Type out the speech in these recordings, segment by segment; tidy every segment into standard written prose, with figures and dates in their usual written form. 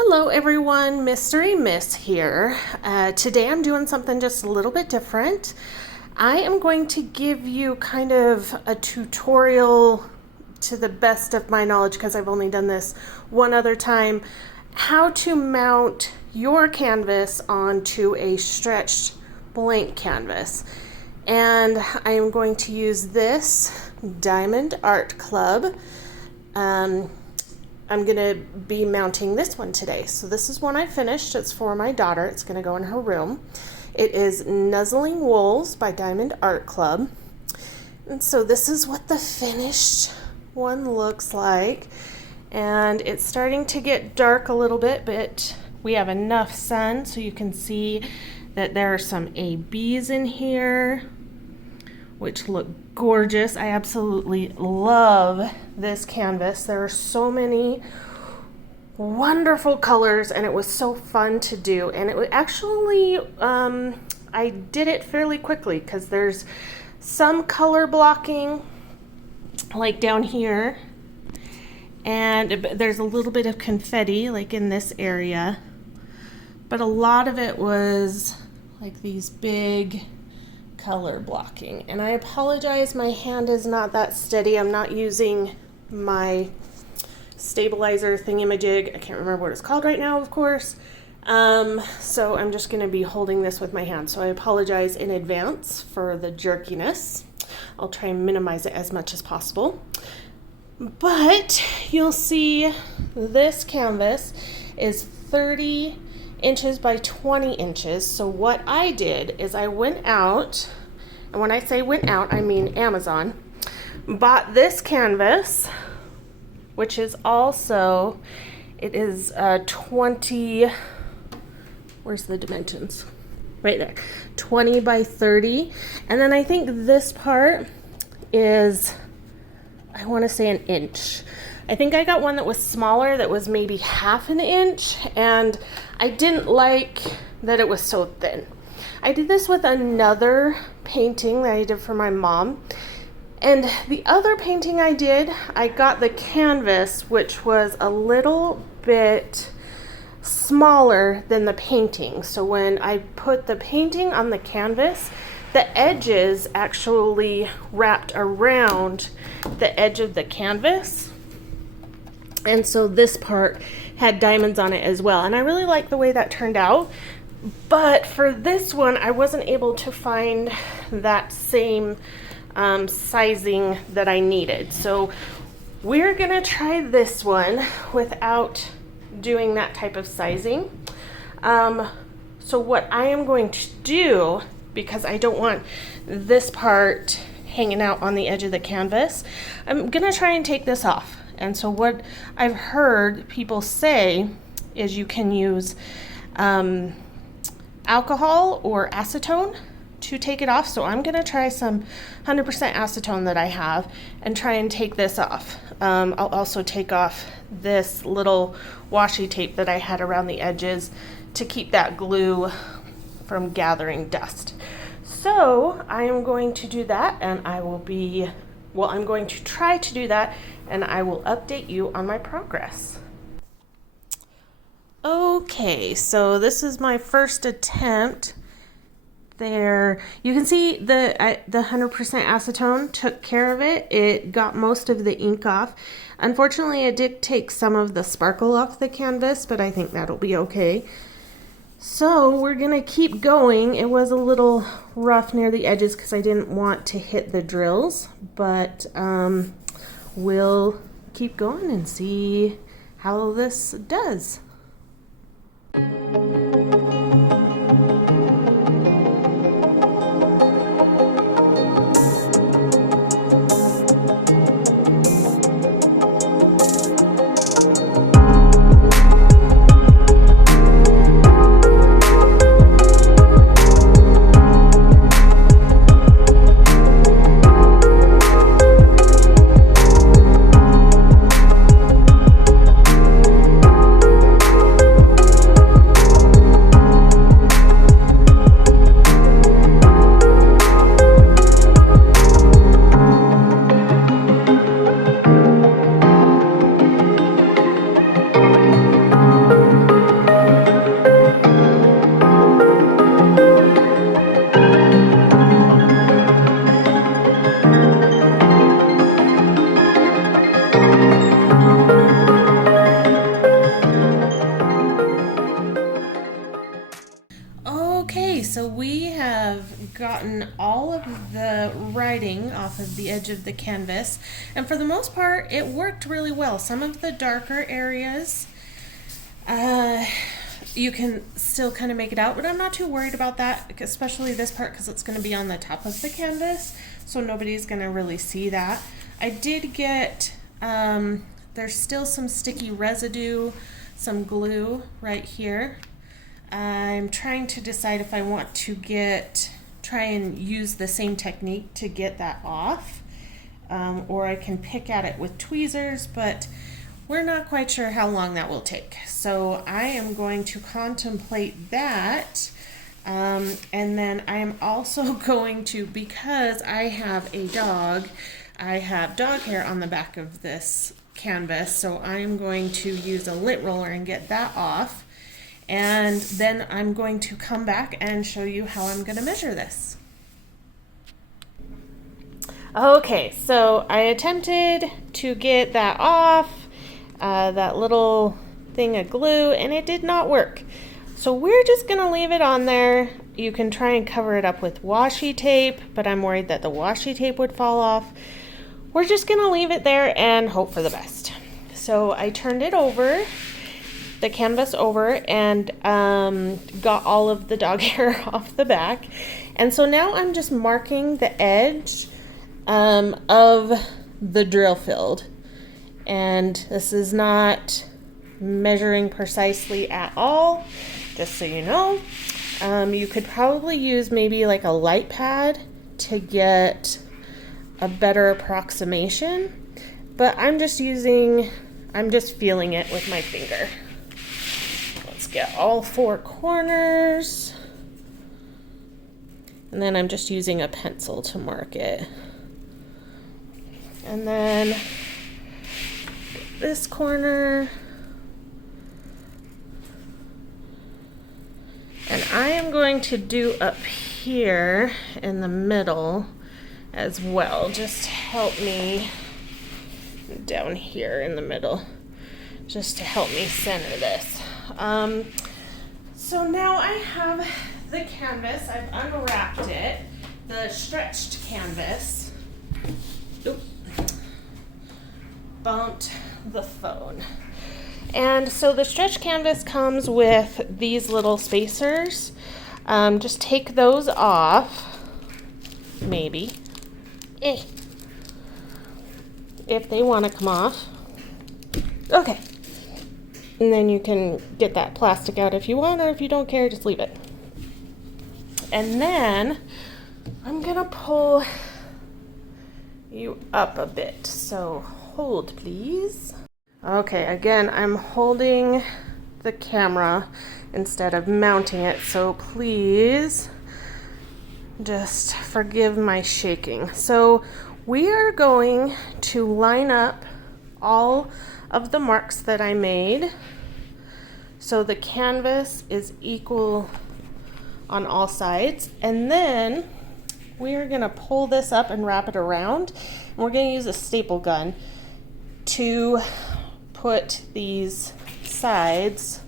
Hello everyone, Mystery Miss here. Today I'm doing something just a little bit different. I am going to give you kind of a tutorial to the best of my knowledge, because I've only done this one other time, how to mount your canvas onto a stretched blank canvas. And I am going to use this Diamond Art Club. I'm going to be mounting this one today. So this is one I finished. It's for my daughter. It's going to go in her room. It is Nuzzling Wolves by Diamond Art Club. And so this is what the finished one looks like. And it's starting to get dark a little bit, but we have enough sun so you can see that there are some ABs in here, which look gorgeous. I absolutely love this canvas. There are so many wonderful colors, and it was so fun to do. And it was actually, I did it fairly quickly because there's some color blocking, like down here, and there's a little bit of confetti, like in this area. But a lot of it was like these big color blocking. And I apologize, my hand is not that steady. I'm not using my stabilizer thingamajig. I can't remember what it's called right now, of course. So I'm just going to be holding this with my hand. So I apologize in advance for the jerkiness. I'll try and minimize it as much as possible. But you'll see this canvas is 30 inches by 20 inches. So what I did is I went out, and when I say went out, I mean Amazon, bought this canvas, which is also, it is 20, where's the dimensions? Right there, 20 by 30. And then I think this part is, I want to say, an inch. I think I got one that was smaller, that was maybe half an inch, and I didn't like that it was so thin. I did this with another painting that I did for my mom. And the other painting I did, I got the canvas, which was a little bit smaller than the painting. So when I put the painting on the canvas, the edges actually wrapped around the edge of the canvas. And so this part had diamonds on it as well. And I really like the way that turned out. But for this one, I wasn't able to find that same sizing that I needed. So we're going to try this one without doing that type of sizing. So what I am going to do, because I don't want this part hanging out on the edge of the canvas, I'm going to try and take this off. And so what I've heard people say is you can use alcohol or acetone to take it off. So I'm going to try some 100% acetone that I have and try and take this off. I'll also take off this little washi tape that I had around the edges to keep that glue from gathering dust. So I am going to do that, and I'm going to try to do that, and I will update you on my progress. Okay, so this is my first attempt. There, you can see the 100% acetone took care of it. It got most of the ink off. Unfortunately, it did take some of the sparkle off the canvas, but I think that'll be okay. So we're gonna keep going. It was a little rough near the edges because I didn't want to hit the drills, but we'll keep going and see how this does. gotten all of the writing off of the edge of the canvas, and for the most part it worked really well. Some of the darker areas you can still kind of make it out, but I'm not too worried about that, especially this part because it's going to be on the top of the canvas, so nobody's going to really see that. I did get, there's still some sticky residue, some glue right here. I'm trying to decide if I want to try and use the same technique to get that off, or I can pick at it with tweezers, but we're not quite sure how long that will take. So I am going to contemplate that. And then I am also going to, because I have a dog, I have dog hair on the back of this canvas. So I am going to use a lint roller and get that off. And then I'm going to come back and show you how I'm going to measure this. Okay, so I attempted to get that off. That little thing of glue, and it did not work. So we're just gonna leave it on there. You can try and cover it up with washi tape, but I'm worried that the washi tape would fall off. We're just gonna leave it there and hope for the best. So I turned it over, the canvas over, and got all of the dog hair off the back. And so now I'm just marking the edge of the drill field. And this is not measuring precisely at all, just so you know. You could probably use maybe like a light pad to get a better approximation, but I'm just feeling it with my finger. Let's get all four corners. And then I'm just using a pencil to mark it. And then this corner, and I am going to do up here in the middle as well, just to help me down here in the middle, just to help me center this. So now I have the canvas, I've unwrapped it, the stretched canvas. Oop. Bumped the phone. And so the stretch canvas comes with these little spacers. Just take those off, maybe, if they want to come off. Okay. And then you can get that plastic out if you want, or if you don't care, just leave it. And then I'm gonna pull you up a bit, so hold please. Okay, again, I'm holding the camera instead of mounting it, so please just forgive my shaking. So we are going to line up all of the marks that I made so the canvas is equal on all sides, and then we are going to pull this up and wrap it around, and we're going to use a staple gun to put these sides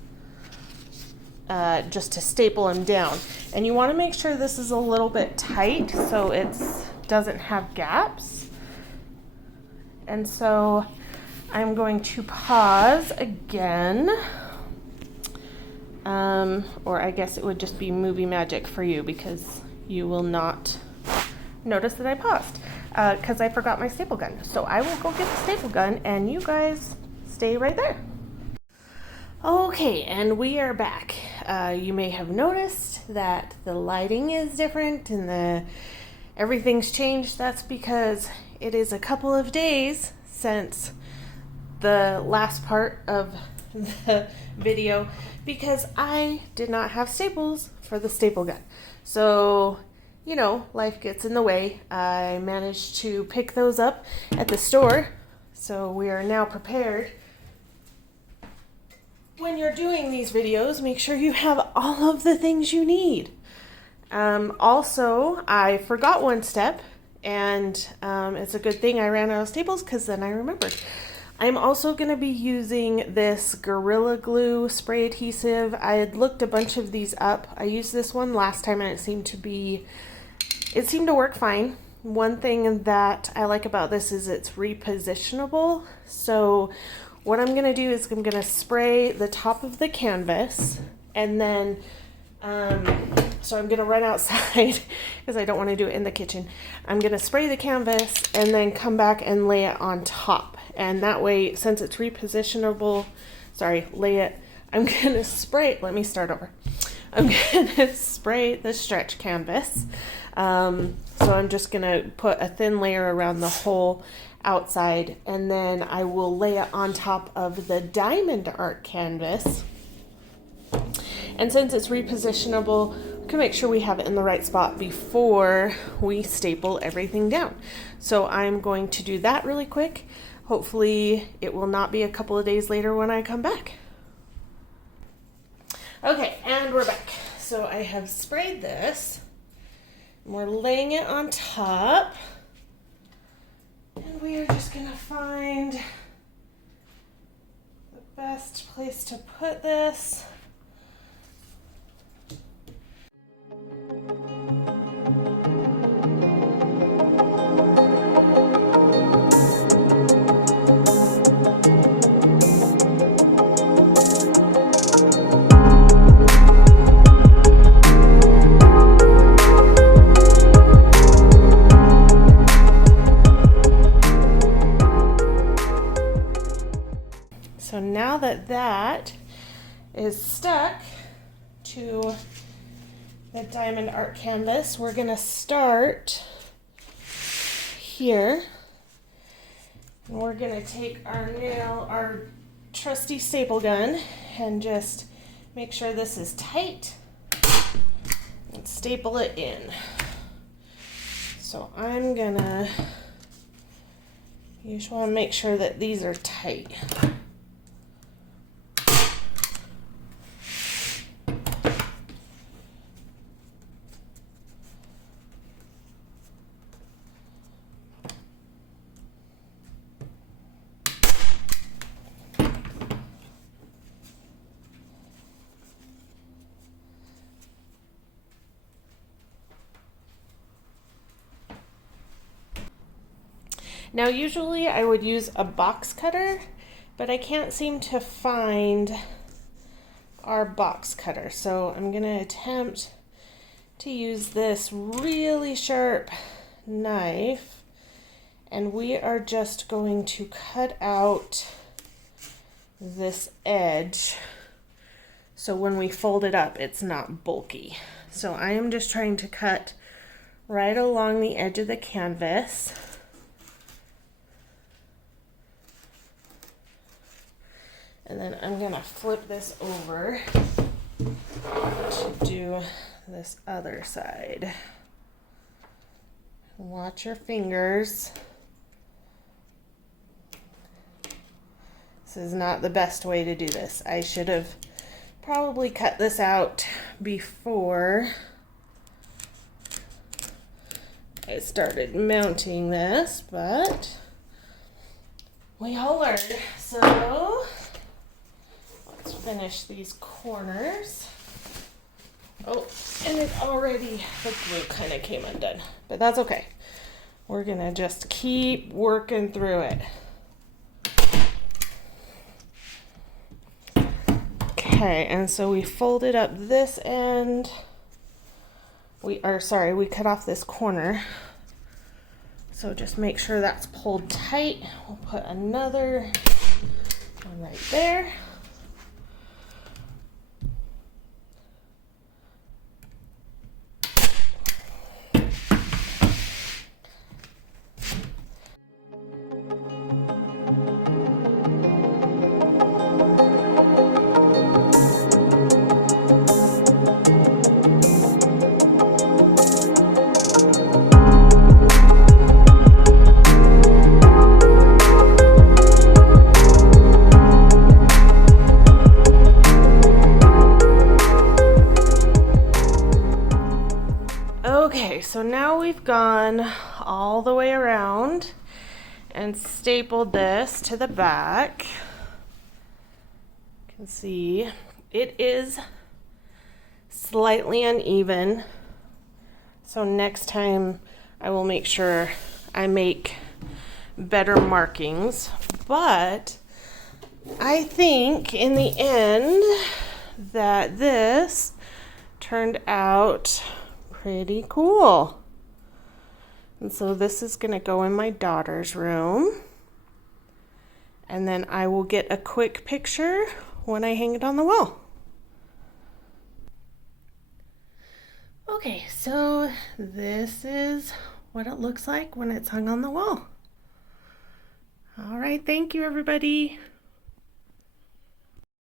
just to staple them down. And you want to make sure this is a little bit tight so it doesn't have gaps. And so I'm going to pause again, or I guess it would just be movie magic for you because you will not notice that I paused because I forgot my staple gun. So I will go get the staple gun and you guys stay right there. Okay, and we are back. You may have noticed that the lighting is different and everything's changed. That's because it is a couple of days since the last part of the video because I did not have staples for the staple gun. So, you know, life gets in the way. I managed to pick those up at the store, so we are now prepared. When you're doing these videos, make sure you have all of the things you need. Also, I forgot one step, and it's a good thing I ran out of staples because then I remembered. I'm also going to be using this Gorilla Glue spray adhesive. I had looked a bunch of these up. I used this one last time and it seemed to be it seemed to work fine. One thing that I like about this is it's repositionable. So what I'm gonna do is I'm gonna spray the top of the canvas, and then so I'm gonna run outside because I don't want to do it in the kitchen. I'm gonna spray the canvas and then come back and lay it on top. And that way, since it's repositionable, I'm gonna spray, let me start over. I'm gonna spray the stretch canvas. So I'm just gonna put a thin layer around the whole outside, and then I will lay it on top of the diamond art canvas. And since it's repositionable, we can make sure we have it in the right spot before we staple everything down. So I'm going to do that really quick. Hopefully it will not be a couple of days later when I come back. Okay, and we're back. So I have sprayed this, and we're laying it on top. And we are just gonna find the best place to put this. So now that that is stuck to the diamond art canvas, we're gonna start here. And we're gonna take our trusty staple gun, and just make sure this is tight and staple it in. So you just wanna make sure that these are tight. Now usually I would use a box cutter, but I can't seem to find our box cutter. So I'm gonna attempt to use this really sharp knife, and we are just going to cut out this edge so when we fold it up it's not bulky. So I am just trying to cut right along the edge of the canvas. And then I'm gonna flip this over to do this other side. Watch your fingers. This is not the best way to do this. I should have probably cut this out before I started mounting this, but we all learn. So let's finish these corners. Oh, and the glue kind of came undone, but that's okay. We're gonna just keep working through it. Okay, and so we folded up this end. We cut off this corner. So just make sure that's pulled tight. We'll put another one right there. Okay, so now we've gone all the way around and stapled this to the back. You can see it is slightly uneven, So next time I will make sure I make better markings. But I think in the end that this turned out pretty cool. And so this is going to go in my daughter's room. And then I will get a quick picture when I hang it on the wall. Okay, so this is what it looks like when it's hung on the wall. All right, thank you everybody.